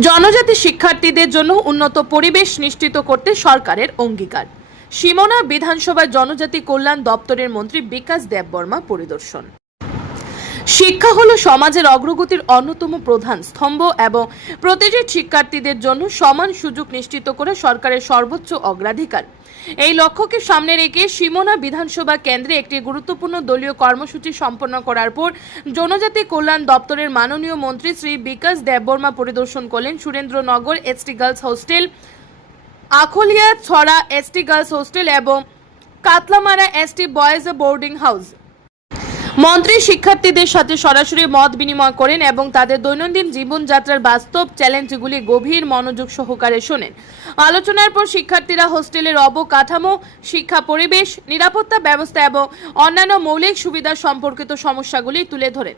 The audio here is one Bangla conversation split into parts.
জনজাতি শিক্ষার্থীদের জন্য উন্নত পরিবেশ নিশ্চিত করতে সরকারের অঙ্গীকার। সীমনা বিধানসভায় জনজাতি কল্যাণ দপ্তরের মন্ত্রী বিকাশ দেববর্মা পরিদর্শন। শিক্ষা হলো সমাজের অগ্রগতির অন্যতম প্রধান স্তম্ভ এবং প্রতিটি শিক্ষার্থীদের জন্য সমান সুযোগ নিশ্চিত করে সরকারের সর্বোচ্চ অগ্রাধিকার। এই লক্ষ্যকে সামনে রেখে সীমনা বিধানসভা কেন্দ্রে একটি গুরুত্বপূর্ণ দলীয় কর্মসূচি সম্পন্ন করার পর জনজাতি কল্যাণ দপ্তরের মাননীয় মন্ত্রী শ্রী বিকাশ দেববর্মা পরিদর্শন করলেন Surendranagar ST girls hostel, Akhliya Chhara ST girls hostel এবং Katlamara ST boys boarding house. মন্ত্রী শিক্ষার্থীদের সাথে সরাসরি মত বিনিময় করেন এবং তাদের দৈনন্দিন জীবনযাত্রার বাস্তব চ্যালেঞ্জগুলি গভীর মনোযোগ সহকারে শোনেন। আলোচনার পর শিক্ষার্থীরা হোস্টেলের অবকাঠামো, শিক্ষা পরিবেশ, নিরাপত্তা ব্যবস্থা এবং অন্যান্য মৌলিক সুবিধা সম্পর্কিত সমস্যাগুলি তুলে ধরেন।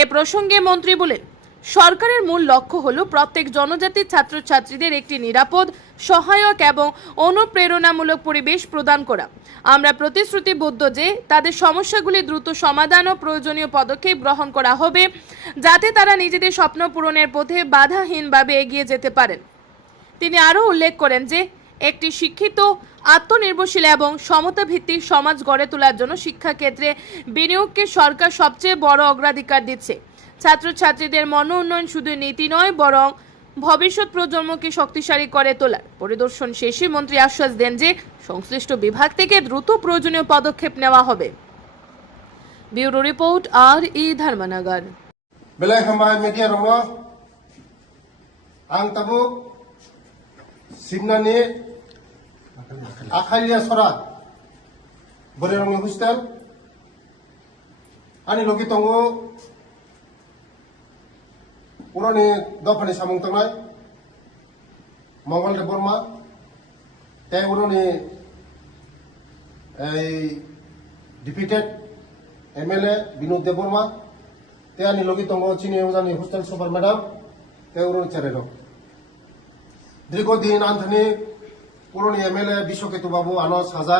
এ প্রসঙ্গে মন্ত্রী বলেন সরকারের মূল লক্ষ্য হল প্রত্যেক জনজাতির ছাত্রছাত্রীদের একটি নিরাপদ, সহায়ক এবং অনুপ্রেরণামূলক পরিবেশ প্রদান করা। আমরা প্রতিশ্রুতিবদ্ধ যে তাদের সমস্যাগুলি দ্রুত সমাধান ও প্রয়োজনীয় পদক্ষেপ গ্রহণ করা হবে, যাতে তারা নিজেদের স্বপ্ন পূরণের পথে বাধাহীনভাবে এগিয়ে যেতে পারেন। তিনি আরও উল্লেখ করেন যে, একটি শিক্ষিত, আত্মনির্ভরশীল এবং সমতা ভিত্তিক সমাজ গড়ে তোলার জন্য শিক্ষাক্ষেত্রে বিনিয়োগকে সরকার সবচেয়ে বড় অগ্রাধিকার দিচ্ছে। ছাত্রছাত্রীদের মন উন্নয়ন শুধু নীতি নয়, বরং ভবিষ্যৎ প্রজন্মকে শক্তিশালী করে তোলার। পরিদর্শন শেষে মন্ত্রী আশ্বাস দেন যে, সংশ্লিষ্ট বিভাগ থেকে দ্রুত প্রয়োজনীয় পদক্ষেপ নেওয়া হবে। ব্যুরো রিপোর্ট, আর ই Dharmanagar. ang tabu simnani akhalia sora bore rongo hostel ani logi tongo dopani samung tangai mongol de borma te urani এই defeated MLA Binod Debbarma te ani logi tongo chini uzani hostel super madam te urun cherero দীর্ঘদিন আন্থনি পুরনি এমএলএ বিশ্বকেতু বাবু আনস হাজা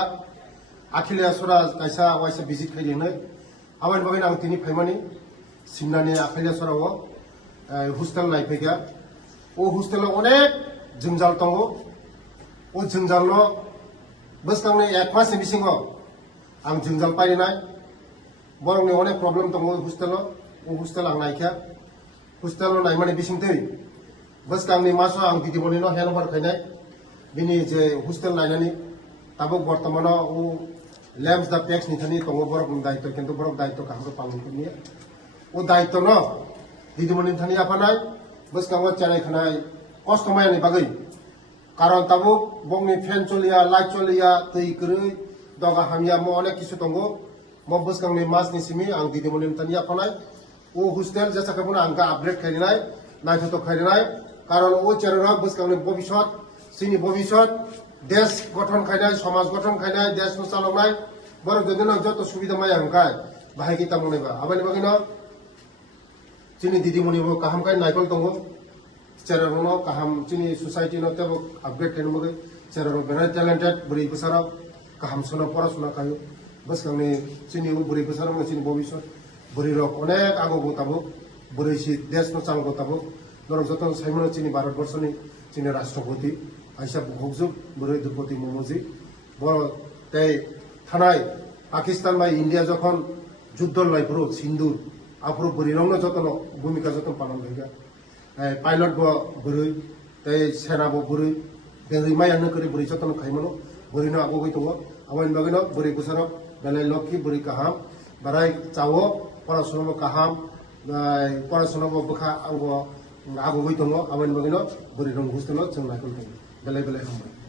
আখিলিয়া সরা কাইসা ওয়াইসা ভিজিট খাইলেনে আবার বাকি আং তিনি ফাইমানি সিমনানি আখিলিয়া সরাও হোস্টেল নাইফেগা ও হোস্টেলে অনেক জঞ্জাল দङ ও জঞ্জাল বসকাংনি এক মাসে বিসিং আং জঞ্জাল পাইনাই বরংনি অনেক প্রবলেম দङ হোস্টেল। ও হোস্টেল আং নাইখা হোস্টেল নাইমানি বিসিং তৈ বসকাংনি মাস আং দিদিমনি ন হ্যান্ড ওভার খাইনাই বিনি যে হোস্টেল নাইনানি তাবো বর্তমান ও ল্যাম্পস দা প্যাক্স নিথানি দङ বরক দায়িত্ব, কিন্তু বরক দায়িত্ব কাহাকে পালন করিয়া ও দায়িত্ব ন দিদিমণি থানি আফানাই বসকাঙ্গ চালাই খানাই কষ্ট মায়ানি বাকি কারণ তাবুক বংনি ফ্যান চলিয়া, লাইট চলিয়া তৈ করি দগা হামিয়া ম অনেক কিছু দঙ্গ ম বসকাঙ্গনি মাসনি সিমি আং দিদিমণি থানি আফানাই ও হোস্টেল যেসা কেমন আঙ্কা আপডেট খাইনাই নাইথত খাইনাই কারণ ও চ্যানেল বসকাঙ্গনি ভবিষ্যৎ, সিনি ভবিষ্যৎ, দেশ গঠন খাইনাই সমাজ গঠন খাইনাই দেশ চালনায় বড় যদি যত সুবিধা মাই আঙ্কায় ভাই গীতা মনে আবার বাকি না chini didimuni bo kaham kai naikol tongo chara rono kaham chini society no tebo upgrade ten moge chara ro bena talented buri besara kaham suno porasuna kayo bas kami chini buri besara mo chini bobishot buri ro onek ago gotabo buri si desh no chang gotabo নরম যতন সাইমন চিনি ভারতবর্ষ নি চিনি রাষ্ট্রপতি আইসা ভোগযোগ বরে দ্রৌপদী মুমুজি তাই থানায় পাকিস্তান বা ইন্ডিয়া যখন যুদ্ধ লয় পুরো সিন্ধুর আফরো বুড়ি রং যতন ভূমিকা যতন পালন হইগা pilot bo bwrui tei sena bo bwrui bwrui mai ano kori bwrui jotono khaimano bwrui no agogoi tongo aboni bagino bwrui bwsarok belai lokhi bwrui kaham barai chawo পড়াশোনা kaham পড়াশোনা agogoi tongo aboni bagino bwrui rong hostelo chung naikol tongo belai belai hambai